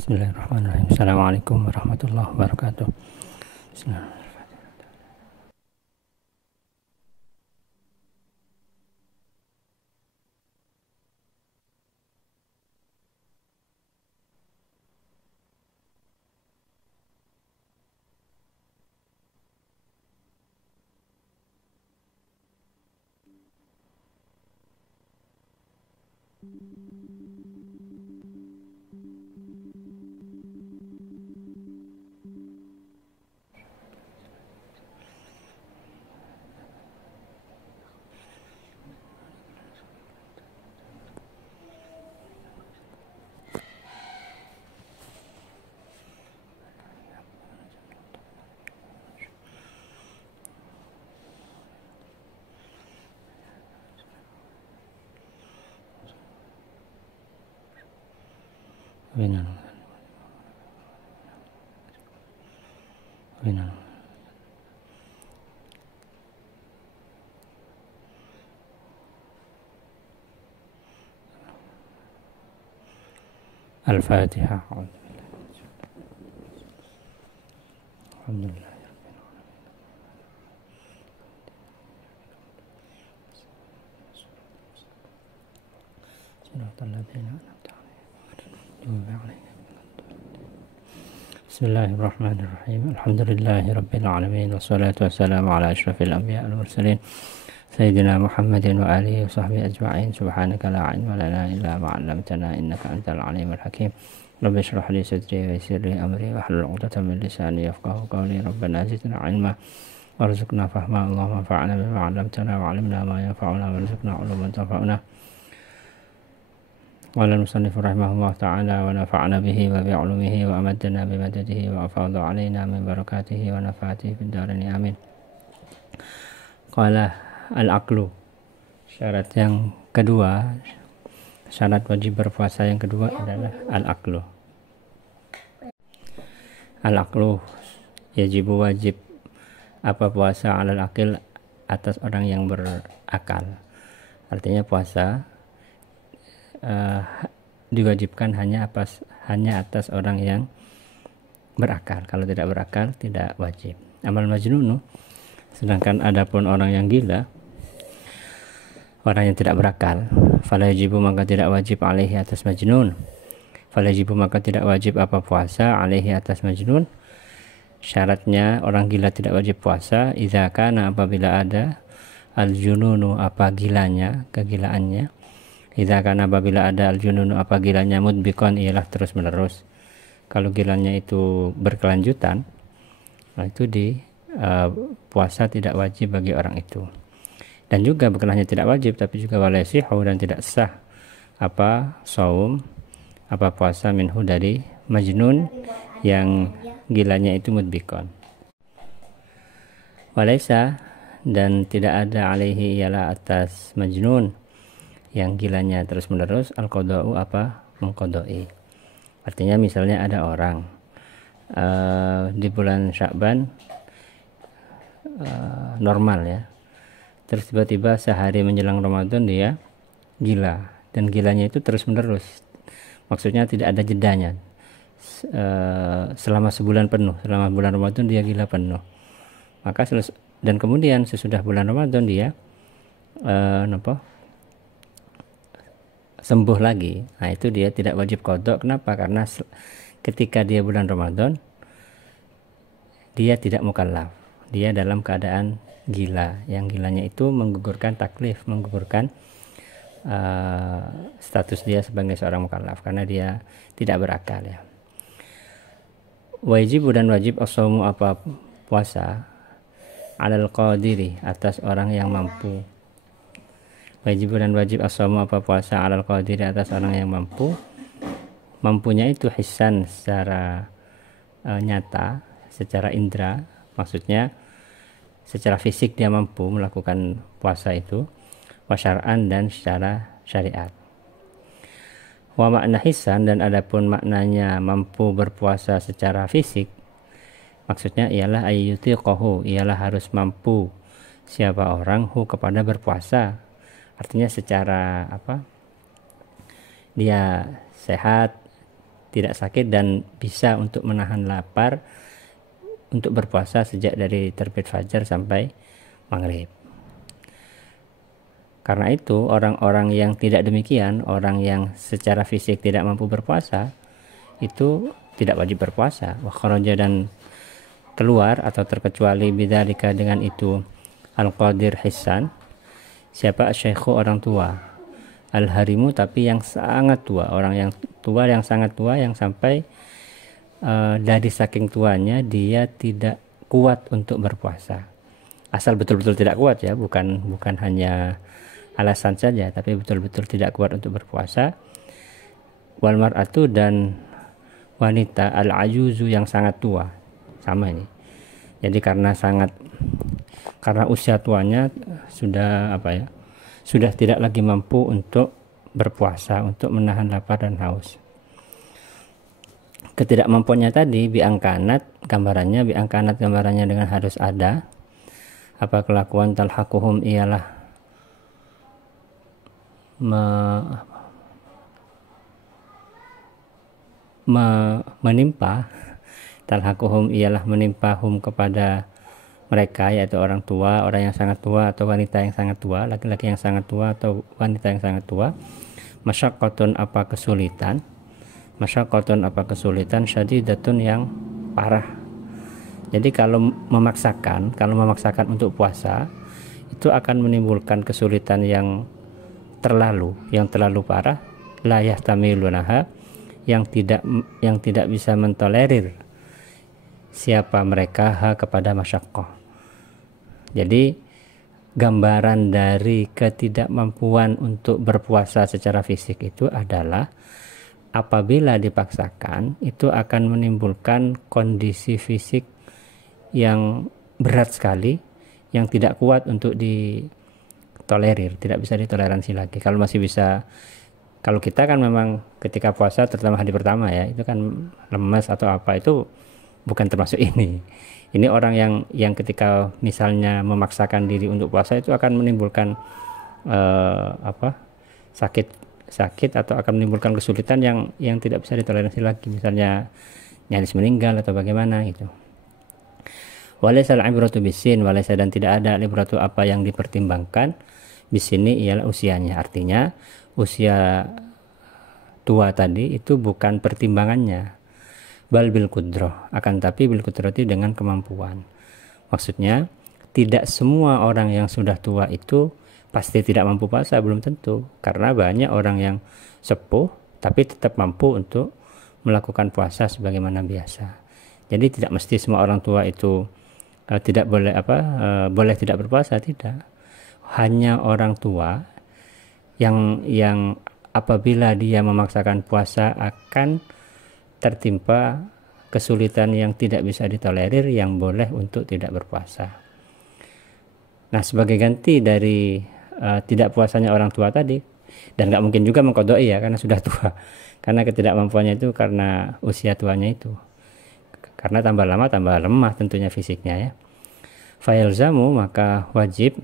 Bismillahirrahmanirrahim. Assalamualaikum warahmatullahi wabarakatuh. Bismillahirrahmanirrahim. Al-Fatihah. Alhamdulillah. Bismillahirrahmanirrahim. Alhamdulillahirabbil alamin wassalatu wassalamu ala asyrafil anbiya'i wal mursalin sayyidina Muhammadin wa alihi wa sahbihi ajma'in. Subhanaka la ilma lana illa ma 'allamtana innaka antal alimul hakim. Rabbi shrah li sadri wa yassir li amri wahlul 'uqdatam min lisani yafqahu qawli. Rabbana zidna 'ilma warzuqna fahma. Allahumma anfa'na bima 'allamtana wa 'allimna ma yanfa'una warzuqna 'uluman tanfa'una. Qala al-musannif rahimahullah ta'ala wa nafa'na bihi wa bi'ulumihi wa amadana bimadadihi wa afadha 'alaina min barakatihi wa nafa'atihi fid dharain amin. Qala al-aqlu, syarat yang kedua, syarat wajib berpuasa yang kedua adalah al-aqlu. Al-aqlu yajibu wajib apa puasa alal aqil atas orang yang berakal. Artinya puasa diwajibkan hanya atas orang yang berakal. Kalau tidak berakal tidak wajib. Amal majnunu, sedangkan adapun orang yang gila, orang yang tidak berakal, fala yajibu maka tidak wajib alaihi atas majnun. Fala yajibu maka tidak wajib apa puasa alaihi atas majnun. Syaratnya orang gila tidak wajib puasa idza kana apabila ada al-jununu apa gilanya, kegilaannya. Idza kana apabila ada al-jununu apa gilanya mudbiqan ialah terus menerus. Kalau gilanya itu berkelanjutan, nah itu puasa tidak wajib bagi orang itu. Dan juga bukan hanya tidak wajib tapi juga wala yasihu dan tidak sah apa shaum apa puasa minhu dari majnun yang gilanya itu mudbiqan. Walaysa dan tidak ada alaihi ialah atas majnun yang gilanya terus menerus al-qada'u apa mengqada'i. Artinya misalnya ada orang di bulan Sya'ban normal ya, terus tiba-tiba sehari menjelang Ramadan dia gila, dan gilanya itu terus menerus, maksudnya tidak ada jedanya. Selama sebulan penuh, selama bulan Ramadan dia gila penuh, maka dan kemudian sesudah bulan Ramadan dia sembuh lagi. Nah itu dia tidak wajib qada. Kenapa? Karena ketika dia bulan Ramadan dia tidak mukallaf, dia dalam keadaan gila, yang gilanya itu menggugurkan taklif, menggugurkan status dia sebagai seorang mukallaf karena dia tidak berakal ya. Wajib dan wajib as-shaumu apa puasa alal qadiri atas orang yang mampu. Wajib dan wajib as-shaumu apa puasa alal qadiri atas orang yang mampu. Mampunya itu hissan secara nyata, secara indera, maksudnya secara fisik dia mampu melakukan puasa itu, wa syar'an dan secara syariat. Wa makna hissan dan adapun maknanya mampu berpuasa secara fisik, maksudnya ialah ayyutiqahu, ialah harus mampu siapa orang hu kepada berpuasa. Artinya secara dia sehat, tidak sakit dan bisa untuk menahan lapar untuk berpuasa sejak dari terbit fajar sampai maghrib. Karena itu orang-orang yang tidak demikian, orang yang secara fisik tidak mampu berpuasa, itu tidak wajib berpuasa. Wa kharaja, dan keluar atau terkecuali bidzalika dengan itu al-qadir hissan, siapa? Asy-syaikhu, orang tua, al-harimu, tapi yang sangat tua, orang yang tua, yang sangat tua, yang sampai dari saking tuanya dia tidak kuat untuk berpuasa. Asal betul-betul tidak kuat ya, bukan hanya alasan saja, tapi betul-betul tidak kuat untuk berpuasa. Wal mar'atu, dan wanita, al-ajuzu, yang sangat tua, sama ini. Jadi karena usia tuanya sudah sudah tidak lagi mampu untuk berpuasa, untuk menahan lapar dan haus. Ketidakmampuannya tadi biangkanat, gambarannya dengan harus ada apa kelakuan talhaquhum, ialah menimpa, talhaquhum ialah menimpa hum kepada mereka, yaitu orang tua, orang yang sangat tua atau wanita yang sangat tua, laki-laki yang sangat tua atau wanita yang sangat tua, masyaqqatun, apa kesulitan, syadidatun, yang parah. Jadi kalau memaksakan untuk puasa itu akan menimbulkan kesulitan yang terlalu parah, la yahtamilunaha, yang tidak bisa mentolerir siapa mereka kepada masyaqqah. Jadi gambaran dari ketidakmampuan untuk berpuasa secara fisik itu adalah apabila dipaksakan itu akan menimbulkan kondisi fisik yang berat sekali, yang tidak kuat untuk ditolerir, tidak bisa ditoleransi lagi. Kalau kita kan memang ketika puasa, terutama hari pertama ya, itu kan lemas atau apa, itu bukan termasuk ini. Ini orang yang ketika misalnya memaksakan diri untuk puasa itu akan menimbulkan sakit atau akan menimbulkan kesulitan yang tidak bisa ditoleransi lagi, misalnya nyaris meninggal atau bagaimana gitu. Walaisal ibratu bisin, walaisa, dan tidak ada ibratu, apa yang dipertimbangkan bisini ialah usianya. Artinya usia tua tadi itu bukan pertimbangannya, bal bil qudrah, akan tapi bil qudrati, dengan kemampuan. Maksudnya tidak semua orang yang sudah tua itu pasti tidak mampu puasa, belum tentu, karena banyak orang yang sepuh tapi tetap mampu untuk melakukan puasa sebagaimana biasa. Jadi tidak mesti semua orang tua itu tidak boleh boleh tidak berpuasa, tidak. Hanya orang tua yang apabila dia memaksakan puasa akan tertimpa kesulitan yang tidak bisa ditolerir, yang boleh untuk tidak berpuasa. Nah, sebagai ganti dari tidak puasanya orang tua tadi, dan nggak mungkin juga mengkodoi ya, karena sudah tua, karena ketidakmampuannya itu karena usia tuanya itu, karena tambah lama tambah lemah tentunya fisiknya ya. Fayalzamu, maka wajib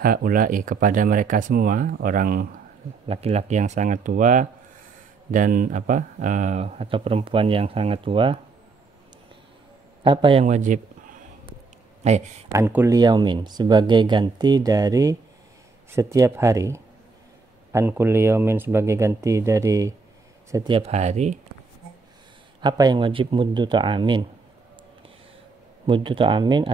haulai, kepada mereka semua, orang laki-laki yang sangat tua dan atau perempuan yang sangat tua, apa yang wajib? An kulli yaumin, sebagai ganti dari setiap hari. An kulli yaumin, sebagai ganti dari setiap hari. Apa yang wajib? Muddu ta'amin. Muddu ta'amin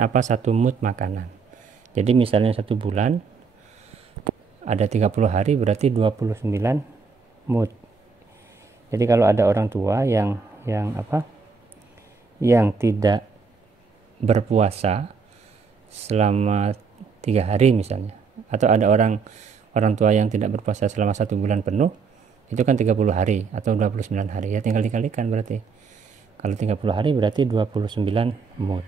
apa? 1 mud makanan. Jadi misalnya 1 bulan ada 30 hari, berarti 29 mud. Jadi kalau ada orang tua yang tidak berpuasa selama 3 hari misalnya, atau ada orang tua yang tidak berpuasa selama 1 bulan penuh, itu kan 30 hari atau 29 hari ya, tinggal dikalikan berarti. Kalau 30 hari berarti 29 mud.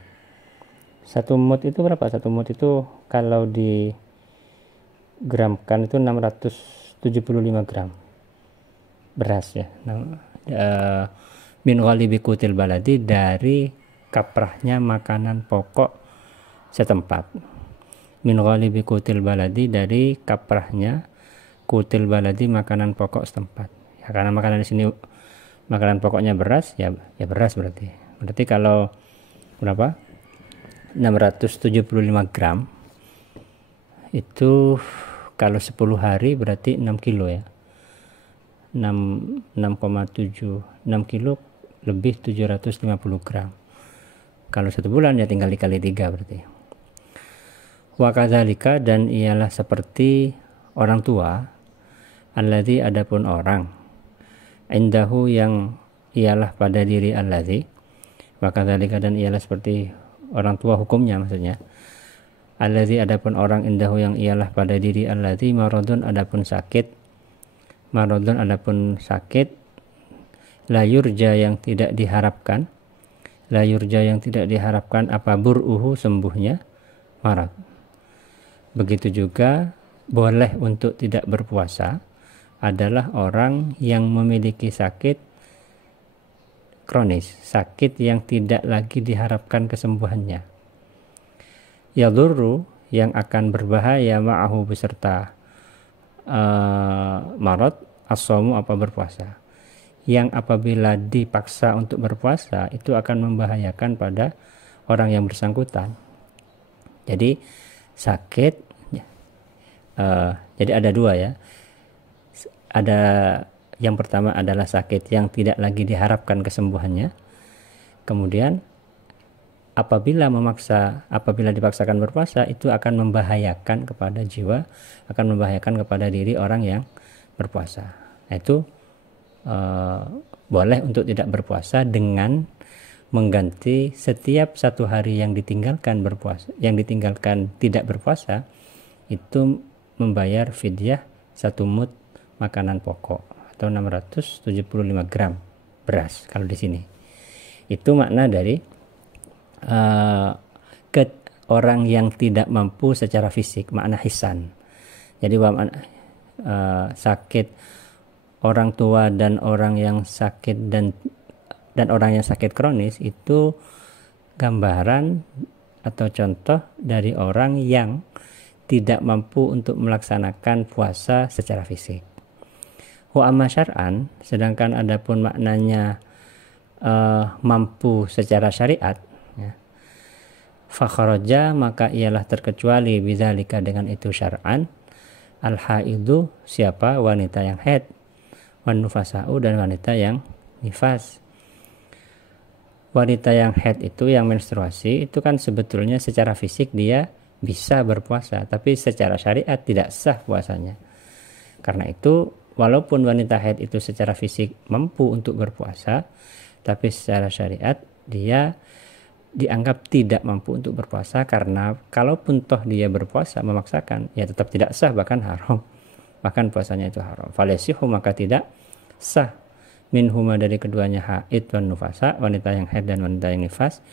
1 mud itu berapa? 1 mud itu kalau digramkan itu 675 gram beras ya. Min ghalibi qutil baladi, dari kaprahnya makanan pokok setempat. min ghalibi qutil baladi, dari kaprahnya qutil baladi, makanan pokok setempat. Ya, karena makanan di sini makanan pokoknya beras, ya beras berarti. Berarti kalau berapa? 675 gram. Itu kalau 10 hari berarti 6 kilo ya. 6,7 kilo lebih 750 gram. Kalau 1 bulan ya tinggal dikali 3 berarti. Wa kadzalika, dan ialah seperti orang tua, alladzi, adapun orang, indahu, yang ialah pada diri alladzi, wa kadzalika, dan ialah seperti orang tua hukumnya maksudnya, alladzi, adapun orang, indahu, yang ialah pada diri alladzi, maradun, adapun sakit, maradun, adapun sakit, la yurja, yang tidak diharapkan, la yurja, yang tidak diharapkan apa bur'uhu, sembuhnya marad. Begitu juga boleh untuk tidak berpuasa adalah orang yang memiliki sakit kronis, sakit yang tidak lagi diharapkan kesembuhannya. Yadurru, yang akan berbahaya, ma'ahu, beserta marad, as-shaumu, apa berpuasa. Yang apabila dipaksa untuk berpuasa itu akan membahayakan pada orang yang bersangkutan. Jadi sakit, jadi ada dua ya. Ada yang pertama adalah sakit yang tidak lagi diharapkan kesembuhannya. Kemudian apabila dipaksakan berpuasa itu akan membahayakan kepada jiwa, akan membahayakan kepada diri orang yang berpuasa. Nah, itu boleh untuk tidak berpuasa dengan mengganti setiap 1 hari yang ditinggalkan berpuasa, yang ditinggalkan tidak berpuasa, itu membayar fidyah 1 mud makanan pokok atau 675 gram beras. Kalau di sini itu makna dari orang yang tidak mampu secara fisik, makna hisan. Jadi sakit orang tua dan orang yang sakit dan orang yang sakit kronis itu gambaran atau contoh dari orang yang tidak mampu untuk melaksanakan puasa secara fisik. Wa amma syar'an, sedangkan adapun maknanya mampu secara syariat, ya, fa kharaja, maka ialah terkecuali bidzalika, dengan itu syar'an, al haidu, siapa? Wanita yang haid, wan nufasa'u, dan wanita yang nifas. Wanita yang haid itu, yang menstruasi itu kan sebetulnya secara fisik dia bisa berpuasa, tapi secara syariat tidak sah puasanya. Karena itu walaupun wanita haid itu secara fisik mampu untuk berpuasa, tapi secara syariat dia dianggap tidak mampu untuk berpuasa, karena kalaupun toh dia berpuasa memaksakan, ya tetap tidak sah, bahkan haram, bahkan puasanya itu haram. Falesihu, maka tidak sah, minhuma, dari keduanya, haid wan nufasa, wanita yang haid dan wanita yang nifas.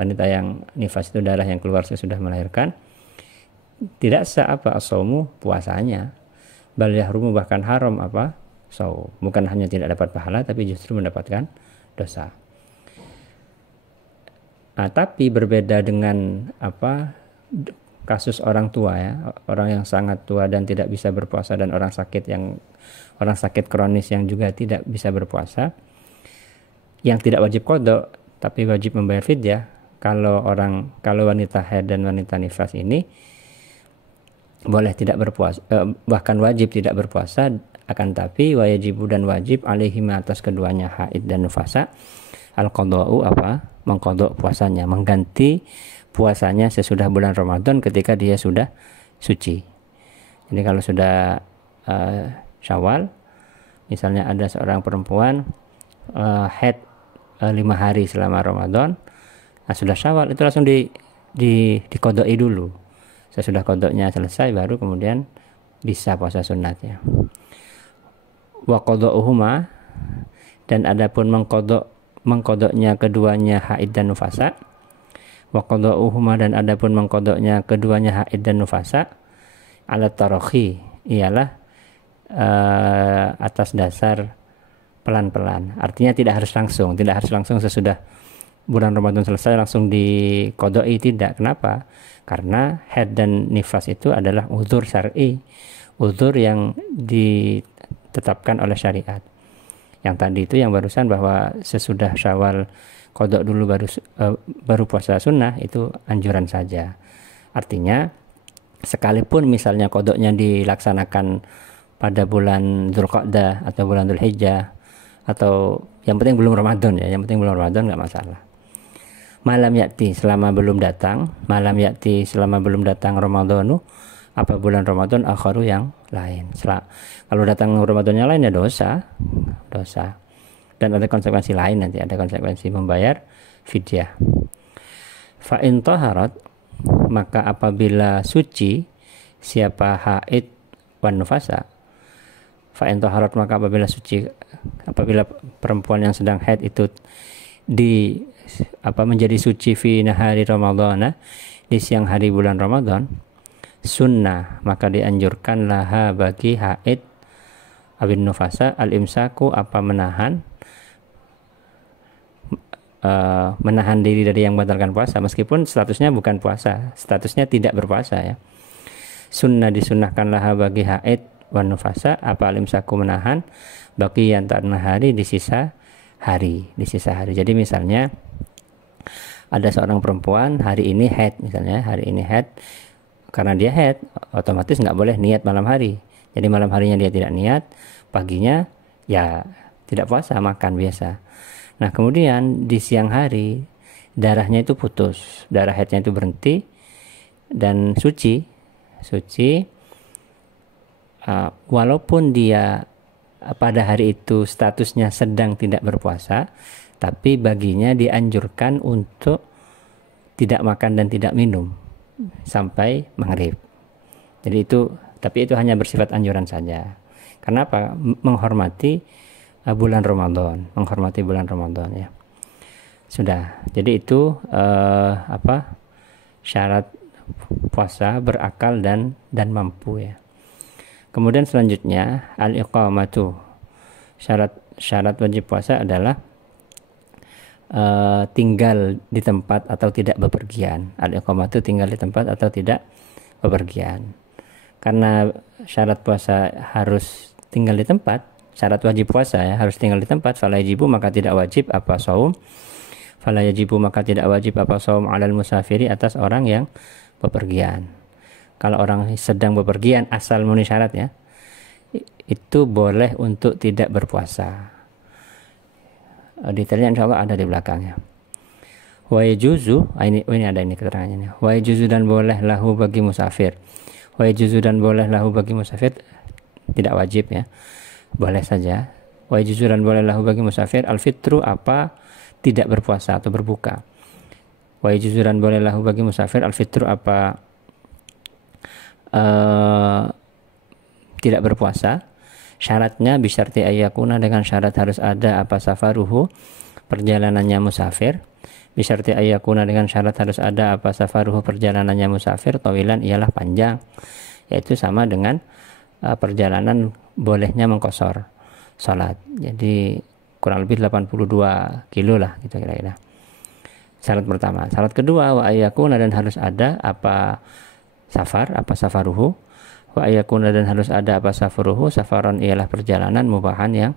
Wanita yang nifas itu darah yang keluar sesudah melahirkan. Tidak sah apa? As-shaumu, puasanya. Bal yahrumu, bahkan haram apa? Shaum. Bukan hanya tidak dapat pahala, tapi justru mendapatkan dosa. Nah, tapi berbeda dengan kasus orang tua ya, orang yang sangat tua dan tidak bisa berpuasa, dan orang sakit kronis yang juga tidak bisa berpuasa, yang tidak wajib qadha tapi wajib membayar fidyah. Kalau wanita haid dan wanita nifas ini boleh tidak berpuasa, bahkan wajib tidak berpuasa, akan tapi wajibu dan wajib alaihim, atas keduanya haid dan nufasa, al-qadha'u, mengqadha puasanya, mengganti puasanya sesudah bulan Ramadan ketika dia sudah suci. Jadi kalau sudah Syawal, misalnya ada seorang perempuan haid 5 hari selama Ramadan, nah sudah Syawal itu langsung diqadha'i dulu. Sesudah qadha'nya selesai baru kemudian bisa puasa sunnatnya. Wa qadha'uhuma, dan adapun mengqadha'nya keduanya haid dan nufasa. Wa qadha'uhuma, dan adapun mengqadha'nya keduanya haid dan nufasa, ala tarakhi, ialah atas dasar pelan-pelan. Artinya tidak harus langsung sesudah bulan Ramadan selesai langsung diqodoi, tidak. Kenapa? Karena haid dan nifas itu adalah uzur syar'i, uzur yang ditetapkan oleh syariat. Yang tadi itu yang barusan bahwa sesudah Syawal qodok dulu baru puasa sunnah, itu anjuran saja. Artinya sekalipun misalnya qodoknya dilaksanakan pada bulan Dzulqa'dah atau bulan Dzulhijjah, atau yang penting belum Ramadan ya, yang penting belum Ramadan nggak masalah. Malam yakti, selama belum datang, malam yakti selama belum datang Ramadhanu, apa bulan Ramadan akharu yang lain. Kalau datang Ramadan yang lain ya dosa. Dan ada konsekuensi lain, nanti ada konsekuensi membayar fidyah. Fa in taharat, maka apabila suci siapa haid wan nufasa. Fa in taharat, maka apabila suci, apabila perempuan yang sedang haid itu menjadi suci fi nahari Ramadhana, di siang hari bulan Ramadan, sunnah, maka dianjurkan laha bagi haid awin nufasa al-imsaku, menahan diri dari yang membatalkan puasa, meskipun statusnya bukan puasa, statusnya tidak berpuasa ya. Sunnah, disunnahkan laha bagi haid wan nufasa al-imsaku, menahan bagi yang tak nahari, di sisa hari. Jadi misalnya ada seorang perempuan hari ini haid, karena dia haid otomatis nggak boleh niat malam hari. Jadi malam harinya dia tidak niat, paginya ya tidak puasa, makan biasa. Nah kemudian di siang hari darahnya itu putus, darah haidnya itu berhenti dan suci, walaupun dia pada hari itu statusnya sedang tidak berpuasa, tapi baginya dianjurkan untuk tidak makan dan tidak minum sampai maghrib. Jadi tapi itu hanya bersifat anjuran saja. Kenapa? Menghormati bulan Ramadan, ya. Sudah. Jadi itu syarat puasa berakal dan mampu ya. Kemudian selanjutnya al-iqamatu. Syarat wajib puasa adalah tinggal di tempat atau tidak bepergian. Al-iqamatu, tinggal di tempat atau tidak bepergian. Karena syarat puasa harus tinggal di tempat, syarat wajib puasa ya harus tinggal di tempat. Fala yajibu, maka tidak wajib apa saum. Fala yajibu, maka tidak wajib apa saum alal musafiri, atas orang yang bepergian. Kalau orang sedang bepergian asal memenuhi syarat ya, itu boleh untuk tidak berpuasa. Detailnya insya Allah ada di belakangnya. Wa yajuzu, ini ada ini keterangannya. Wa yajuzu, dan boleh lahu bagi musafir. Wa yajuzu, dan boleh lahu bagi musafir, tidak wajib ya, boleh saja. Wa yajuzu, dan boleh lahu bagi musafir al-fitru, tidak berpuasa atau berbuka. Wa yajuzu, dan boleh lahu bagi musafir al-fitru, tidak berpuasa. Syaratnya bisyarti ayyakuna, dengan syarat harus ada safaruhu, perjalanannya musafir. Bisyarti ayyakuna, dengan syarat harus ada safaruhu, perjalanannya musafir, tawilan, ialah panjang, yaitu sama dengan perjalanan bolehnya mengqashar salat. Jadi kurang lebih 82 kilo lah gitu kira-kira. Syarat pertama. Syarat kedua, wa ayyakuna, dan harus ada safaruhu. Wa ayyakuna, dan harus ada safaruhu. Safaron ialah perjalanan mubahan yang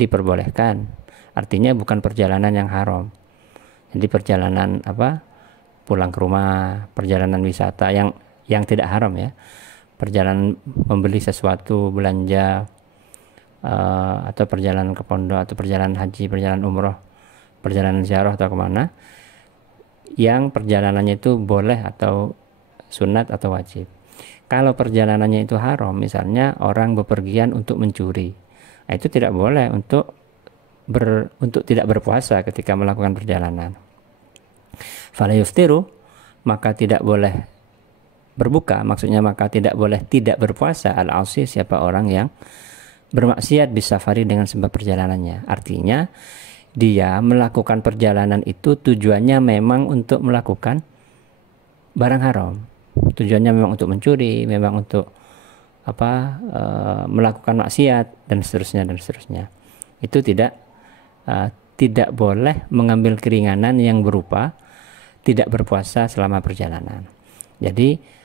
diperbolehkan. Artinya bukan perjalanan yang haram. Jadi perjalanan pulang ke rumah, perjalanan wisata yang tidak haram ya. Perjalanan membeli sesuatu, belanja, atau perjalanan ke pondok, atau perjalanan haji, perjalanan umroh, perjalanan ziarah atau kemana, yang perjalanannya itu boleh atau sunat atau wajib. Kalau perjalanannya itu haram, misalnya orang bepergian untuk mencuri, itu tidak boleh untuk tidak berpuasa ketika melakukan perjalanan. Fala yuftiru, maka tidak boleh berbuka, maksudnya maka tidak boleh tidak berpuasa al-asi, siapa orang yang bermaksiat bisafari dengan sebab perjalanannya. Artinya dia melakukan perjalanan itu tujuannya memang untuk melakukan barang haram, tujuannya memang untuk mencuri, memang untuk melakukan maksiat dan seterusnya. Itu tidak boleh mengambil keringanan yang berupa tidak berpuasa selama perjalanan. Jadi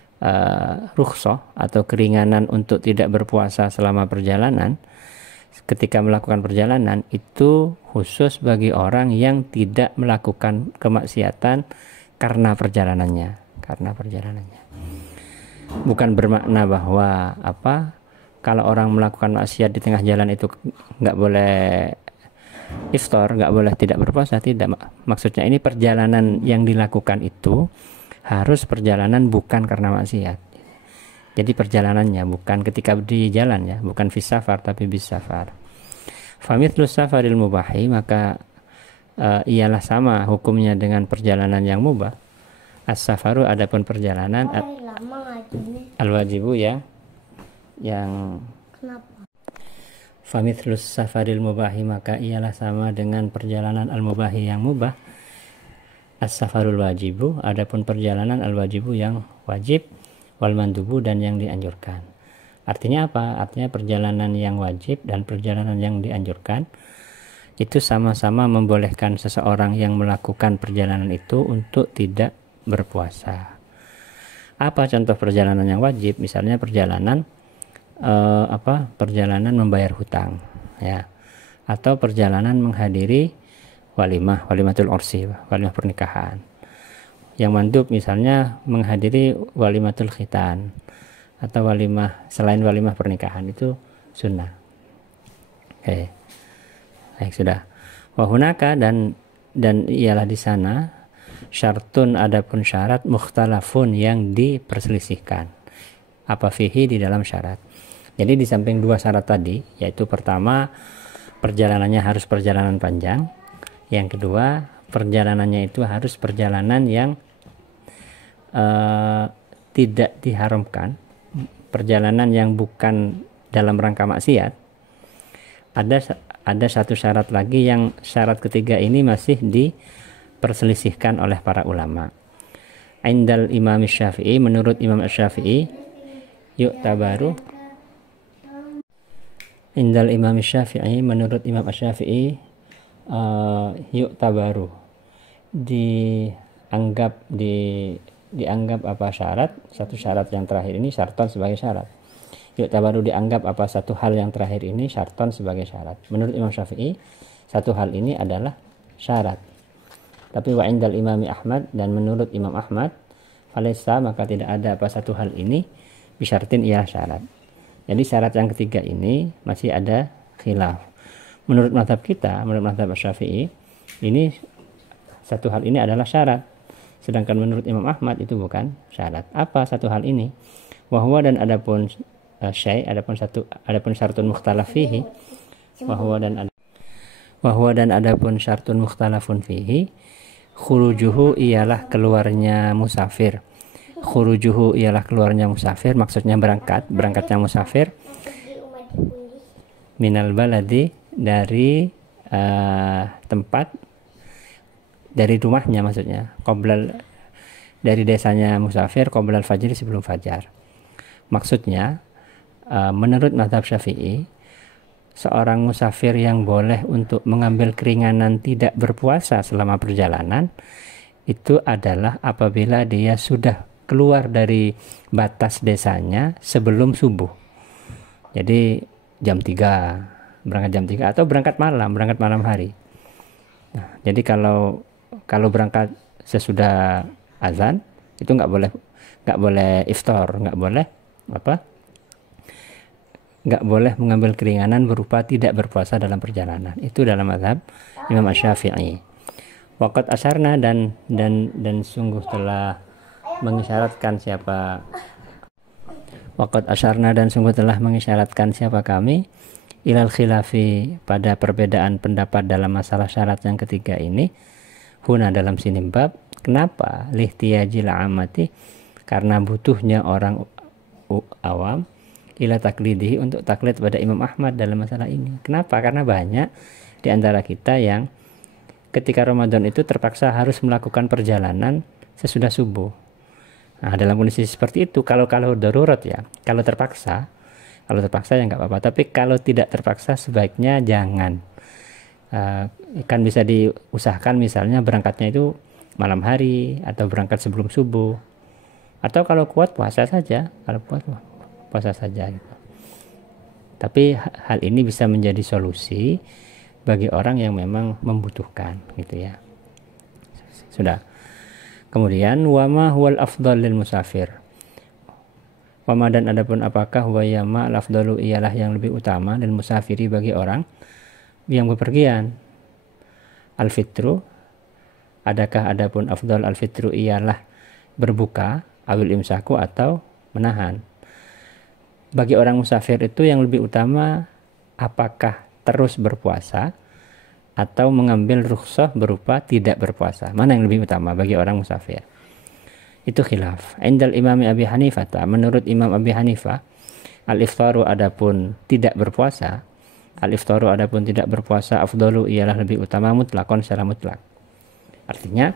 rukhsah atau keringanan untuk tidak berpuasa selama perjalanan ketika melakukan perjalanan itu khusus bagi orang yang tidak melakukan kemaksiatan karena perjalanannya. Bukan bermakna bahwa kalau orang melakukan maksiat di tengah jalan itu nggak boleh iftar, nggak boleh tidak berpuasa, tidak. Maksudnya ini perjalanan yang dilakukan itu harus perjalanan bukan karena maksiat. Jadi perjalanannya bukan ketika di jalan ya, bukan fis safar tapi bis safar. Famithlu safaril mubahi, maka ialah sama hukumnya dengan perjalanan yang mubah. As-safaru adapun perjalanan al-wajibu ya yang famithlu safaril mubahi, maka ialah sama dengan perjalanan al-mubahi yang mubah. As-safarul wajibu adapun perjalanan al-wajibu yang wajib, wal mandubu dan yang dianjurkan. Artinya apa? Artinya perjalanan yang wajib dan perjalanan yang dianjurkan itu sama-sama membolehkan seseorang yang melakukan perjalanan itu untuk tidak berpuasa. Apa contoh perjalanan yang wajib? Misalnya perjalanan perjalanan membayar hutang ya, atau perjalanan menghadiri walimatul ursi, walimah pernikahan. Yang mandub misalnya menghadiri walimatul khitan atau walimah selain walimah pernikahan, itu sunnah. Oke. Baik, sudah. Wahunaka dan ialah di sana syartun adapun syarat mukhtalafun yang diperselisihkan. Apa fihi di dalam syarat. Jadi di samping dua syarat tadi, yaitu pertama perjalanannya harus perjalanan panjang, yang kedua perjalanannya itu harus perjalanan yang tidak diharamkan, perjalanan yang bukan dalam rangka maksiat. Ada satu syarat lagi yang syarat ketiga ini masih diperselisihkan oleh para ulama. Indal Imam Syafi'i, menurut Imam Syafi'i, yu'tabaru. Indal Imam Syafi'i, menurut Imam Syafi'i, yu'tabaru, dianggap apa syarat, satu syarat yang terakhir ini syarton sebagai syarat. Yu'tabaru dianggap apa satu hal yang terakhir ini syarton sebagai syarat. Menurut Imam Syafi'i, satu hal ini adalah syarat. Tapi wa indal Imami Ahmad, dan menurut Imam Ahmad, falaysa, maka tidak ada apa satu hal ini bisyartin ia syarat. Jadi syarat yang ketiga ini masih ada khilaf. Menurut mazhab kita, menurut mazhab Syafi'i, ini satu hal ini adalah syarat. Sedangkan menurut Imam Ahmad itu bukan syarat. Apa satu hal ini? Wahwa, dan adapun adapun syartun mukhtalaf fihi, wahwa dan adapun syartun mukhtalafun fihi, khurujuhu ialah keluarnya musafir. Khurujuhu ialah keluarnya musafir, maksudnya berangkatnya musafir minal baladi, dari tempat, dari rumahnya maksudnya, dari desanya musafir qoblal fajri, sebelum fajar. Maksudnya menurut mazhab Syafi'i, seorang musafir yang boleh untuk mengambil keringanan tidak berpuasa selama perjalanan itu adalah apabila dia sudah keluar dari batas desanya sebelum subuh. Jadi berangkat jam 3 atau berangkat malam hari. Nah, jadi kalau berangkat sesudah azan itu nggak boleh iftar, nggak boleh mengambil keringanan berupa tidak berpuasa dalam perjalanan. Itu dalam mazhab Imam Syafi'i. Waqad asyarna, dan sungguh telah mengisyaratkan siapa kami ilal khilafi, pada perbedaan pendapat dalam masalah syarat yang ketiga ini, huna dalam sini bab. Kenapa? Lihtiyajil amati, karena butuhnya orang awam ila taklidihi, untuk taklid pada Imam Ahmad dalam masalah ini. Kenapa? Karena banyak di antara kita yang ketika Ramadan itu terpaksa harus melakukan perjalanan sesudah subuh. Nah, dalam kondisi seperti itu, kalau darurat ya, kalau terpaksa ya nggak apa-apa. Tapi kalau tidak terpaksa sebaiknya jangan. kan bisa diusahakan misalnya berangkatnya itu malam hari atau berangkat sebelum subuh, atau kalau kuat puasa saja, kalau kuat puasa saja gitu. Tapi hal ini bisa menjadi solusi bagi orang yang memang membutuhkan gitu ya. Sudah. Kemudian wama huwal afdal lil musafir. Wama dan adapun apakah wa yama al afdalu ialah yang lebih utama lil musafiri bagi orang yang bepergian. Al fitru, adakah adapun afdal al fitru ialah berbuka, awil imsaku atau menahan. Bagi orang musafir itu yang lebih utama apakah terus berpuasa atau mengambil rukhsah berupa tidak berpuasa. Mana yang lebih utama bagi orang musafir? Itu khilaf. Indal Imam Abi Hanifah, menurut Imam Abi Hanifah, al-iftaru adapun tidak berpuasa, al-iftaru adapun tidak berpuasa afdalu ialah lebih utama mutlakon secara mutlak. Artinya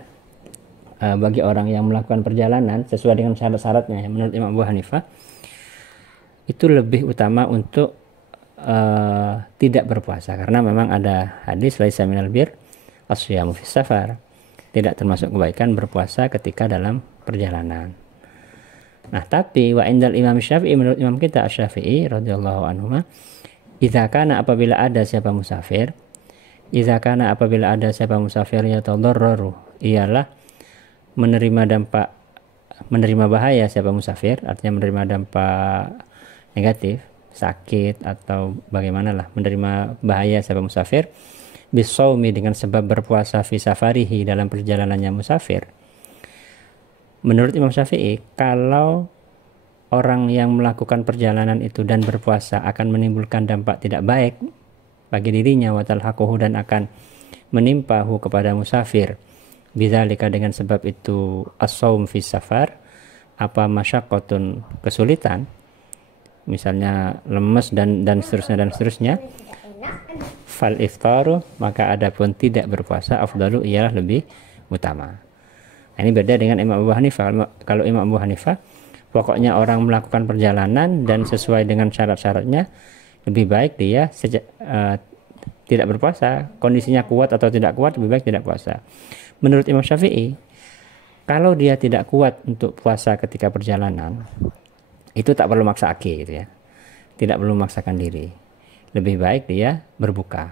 bagi orang yang melakukan perjalanan sesuai dengan syarat-syaratnya menurut Imam Abu Hanifah itu lebih utama untuk tidak berpuasa, karena memang ada hadis laisa minal bir as-siyamu fis safar, tidak termasuk kebaikan berpuasa ketika dalam perjalanan. Nah, tapi wa indal Imam Syafi'i, menurut Imam kita Asy-Syafi'i radhiyallahu anhu, idza kana apabila ada siapa musafir, idza kana apabila ada siapa musafir yatadarraru, ialah menerima bahaya siapa musafir, artinya menerima dampak negatif, sakit atau bagaimanalah, menerima bahaya siapa musafir, bisaumi dengan sebab berpuasa fi safarihi dalam perjalanannya musafir. Menurut Imam Syafi'i, kalau orang yang melakukan perjalanan itu dan berpuasa akan menimbulkan dampak tidak baik bagi dirinya, watal hakuhu, dan akan menimpahu kepada musafir, bidzalika dengan sebab itu as-shaum fi safar, apa masyaqqatun kesulitan, misalnya lemes dan seterusnya, fal iftaru, maka adapun tidak berpuasa afdalu ialah lebih utama. Nah, ini beda dengan Imam Abu Hanifah. Kalau Imam Abu Hanifah, pokoknya orang melakukan perjalanan dan sesuai dengan syarat-syaratnya, lebih baik dia tidak berpuasa. Kondisinya kuat atau tidak kuat, lebih baik tidak puasa. Menurut Imam Syafi'i, kalau dia tidak kuat untuk puasa ketika perjalanan, itu tak perlu maksa gitu ya, tidak perlu memaksakan diri, lebih baik dia berbuka,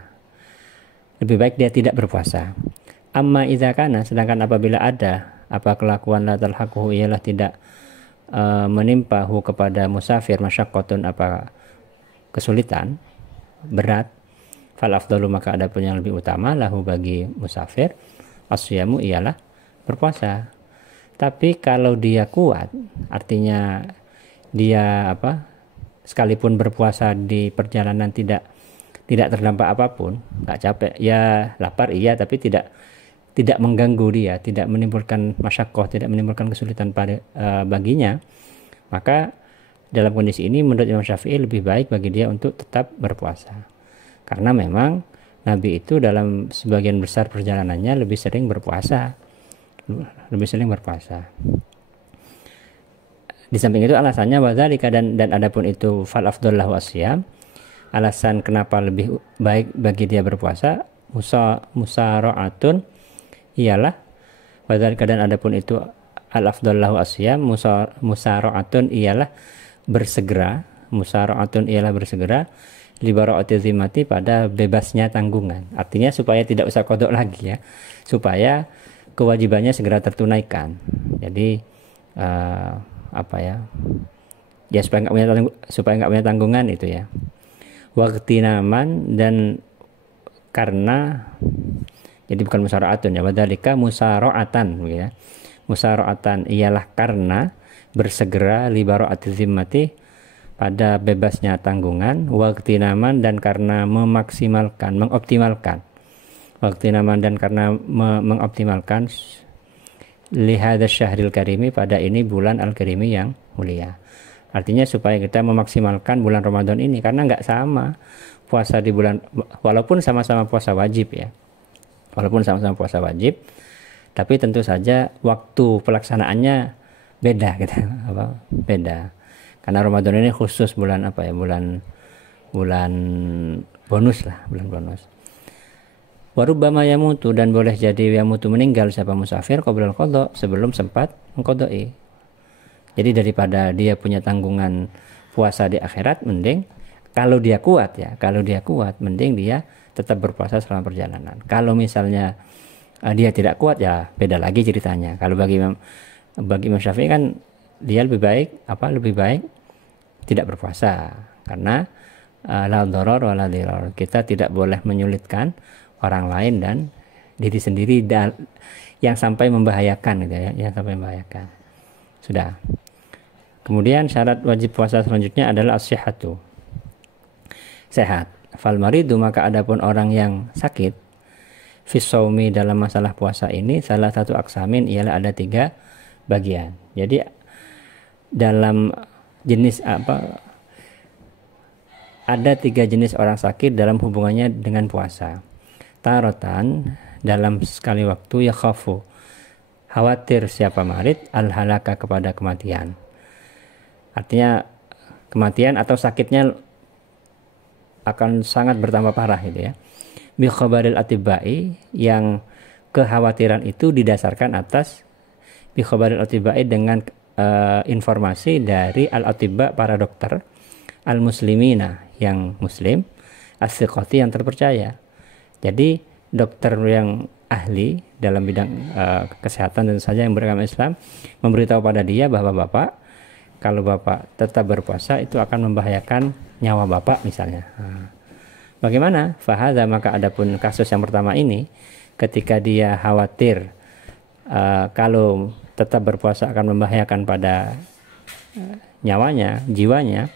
lebih baik dia tidak berpuasa. Amma idza kana, sedangkan apabila ada apa kelakuan la talhaquhu ialah tidak menimpahu kepada musafir masyaqqatun apa kesulitan berat, fal afdalu, maka adapun yang lebih utama lahu bagi musafir asyamu ialah berpuasa. Tapi kalau dia kuat, artinya dia sekalipun berpuasa di perjalanan tidak terdampak apapun, nggak capek, ya lapar iya, tapi tidak mengganggu dia, tidak menimbulkan masyaqqah, tidak menimbulkan kesulitan pada baginya, maka dalam kondisi ini menurut Imam Syafi'i lebih baik bagi dia untuk tetap berpuasa. Karena memang Nabi itu dalam sebagian besar perjalanannya lebih sering berpuasa. Di samping itu alasannya wadzalika, dan adapun itu fal afdal lahu asyam, alasan kenapa lebih baik bagi dia berpuasa, musara'atun ialah wadzalika, dan adapun itu al afdal lahu asyam, musara'atun ialah bersegera, musara'atun ialah bersegera, li bara'ati zimmati, pada bebasnya tanggungan. Artinya supaya tidak usah qodok lagi ya, supaya kewajibannya segera tertunaikan. Jadi supaya nggak punya tanggungan itu ya. Waqtinaman, dan karena, jadi bukan musara'atun ya, wadzalika musara'atan ya. Musara'atan ialah karena bersegera li bara'ati zimmati, pada bebasnya tanggungan, waqtinaman, dan karena mengoptimalkan. Waqtinaman, dan karena mengoptimalkan li hadzal syahril karimi, pada ini bulan al-karimi yang mulia. Artinya supaya kita memaksimalkan bulan Ramadan ini, karena nggak sama puasa di bulan, walaupun sama-sama puasa wajib ya, tapi tentu saja waktu pelaksanaannya beda gitu, beda. Karena Ramadan ini khusus bulan bulan bonus lah, bulan bonus. Wa rubbama yamutu, dan boleh jadi yamutu meninggal siapa musafir qoblal qadha, sebelum sempat mengqadai. Jadi daripada dia punya tanggungan puasa di akhirat, mending kalau dia kuat mending dia tetap berpuasa selama perjalanan. Kalau misalnya dia tidak kuat, ya beda lagi ceritanya. Kalau bagi Imam Syafi'i kan dia lebih baik tidak berpuasa, karena la dharar wa la dirar. Kita tidak boleh menyulitkan orang lain dan diri sendiri yang sampai membahayakan gitu ya, yang sampai membahayakan. Sudah. Kemudian syarat wajib puasa selanjutnya adalah as-sihhatu, sehat. Fal maridu, maka adapun orang yang sakit, fis shaumi, dalam masalah puasa ini, salah satu aksamin, ialah ada 3 bagian. Jadi dalam jenis ada 3 jenis orang sakit dalam hubungannya dengan puasa. Tarotan, dalam sekali waktu, ya khafu, khawatir siapa marid, al-halaka, kepada kematian. Artinya kematian atau sakitnya akan sangat bertambah parah gitu ya. Bi khabaril atibai, yang kekhawatiran itu didasarkan atas bi khabaril atibai, dengan informasi dari al-atiba, para dokter, al-muslimina, yang muslim, as-siqati, yang terpercaya. Jadi dokter yang ahli dalam bidang kesehatan tentu saja yang beragama Islam memberitahu pada dia bahwa Bapak, kalau Bapak tetap berpuasa itu akan membahayakan nyawa Bapak misalnya. Bagaimana? Fahadha, maka adapun kasus yang pertama ini, ketika dia khawatir kalau tetap berpuasa akan membahayakan pada nyawanya, jiwanya,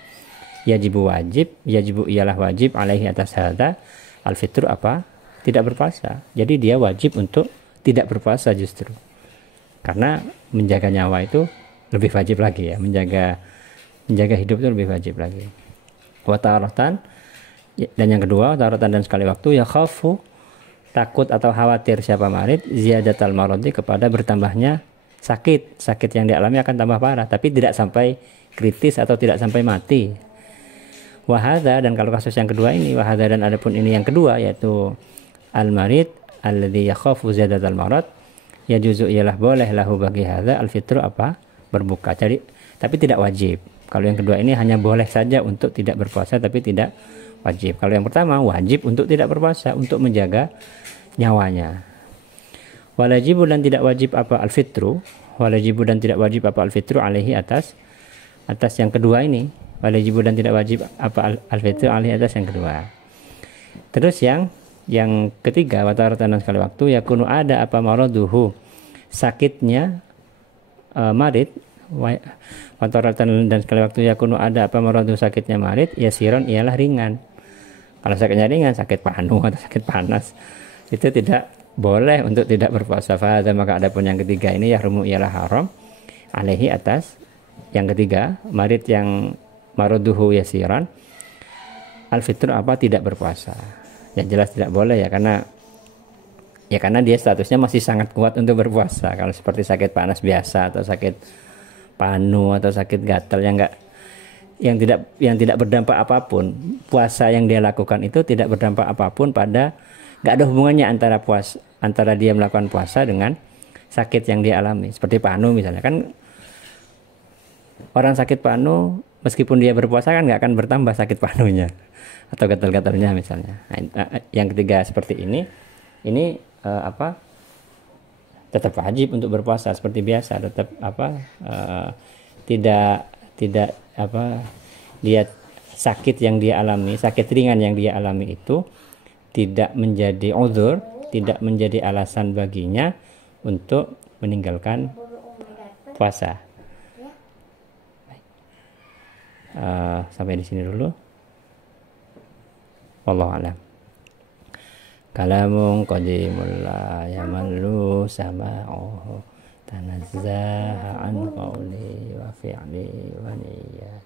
yajibu ialah wajib alaihi, atas hadha, al-fitru, tidak berpuasa. Jadi dia wajib untuk tidak berpuasa justru, karena menjaga nyawa itu lebih wajib lagi ya, menjaga hidup itu lebih wajib lagi. Wa taratan, dan yang kedua, taratan dan sekali waktu, ya khafu, takut atau khawatir siapa marid, ziyadatal maradi, kepada bertambahnya sakit yang dialami akan tambah parah, tapi tidak sampai kritis atau tidak sampai mati. Wahada, dan kalau kasus yang kedua ini, wahada, dan adapun ini yang kedua, yaitu al-marid alladhi yakhafu ziyadatal marad, ya juzu, ialah boleh lahu bagi hadza al-fitru, berbuka. Jadi tapi tidak wajib. Kalau yang kedua ini hanya boleh saja untuk tidak berpuasa, tapi tidak wajib. Kalau yang pertama wajib untuk tidak berpuasa, untuk menjaga nyawanya. Walajibu, dan tidak wajib al-fitru, walajibu, dan tidak wajib al-fitru alaihi, atas yang kedua ini. Walajibu, dan tidak wajib al-fitru alaihi, atas yang kedua. Terus yang ketiga, wataratan, dan sekali waktu, yakunu ada maraduhu, sakitnya marid, wataratan, dan sekali waktu, yakunu ada maraduhu, sakitnya marid, yasiron, ialah ringan. Kalau sakitnya ringan, sakit panu atau sakit panas, itu tidak boleh untuk tidak berpuasa. Fahadha, maka adapun yang ketiga ini, yahrumu, ialah haram, alaihi, atas yang ketiga, marid yang maraduhu yasiran, al-fitr, tidak berpuasa. Yang jelas tidak boleh ya, karena dia statusnya masih sangat kuat untuk berpuasa. Kalau seperti sakit panas biasa, atau sakit panu, atau sakit gatal yang tidak berdampak apapun, puasa yang dia lakukan itu tidak berdampak apapun nggak ada hubungannya antara dia melakukan puasa dengan sakit yang dia alami. Seperti panu misalnya, kan orang sakit panu meskipun dia berpuasa kan nggak akan bertambah sakit panunya atau gatal-gatalnya misalnya. Nah, yang ketiga seperti ini tetap wajib untuk berpuasa seperti biasa, tetap tidak dia sakit yang dia alami, sakit ringan yang dia alami itu tidak menjadi uzur, tidak menjadi alasan baginya untuk meninggalkan puasa. Sampai di sini dulu. Wallahu a'lam. Kalamun qadimul la yamallu sama'uhu tanazzaha an qawli wa fi'li wa niyyah.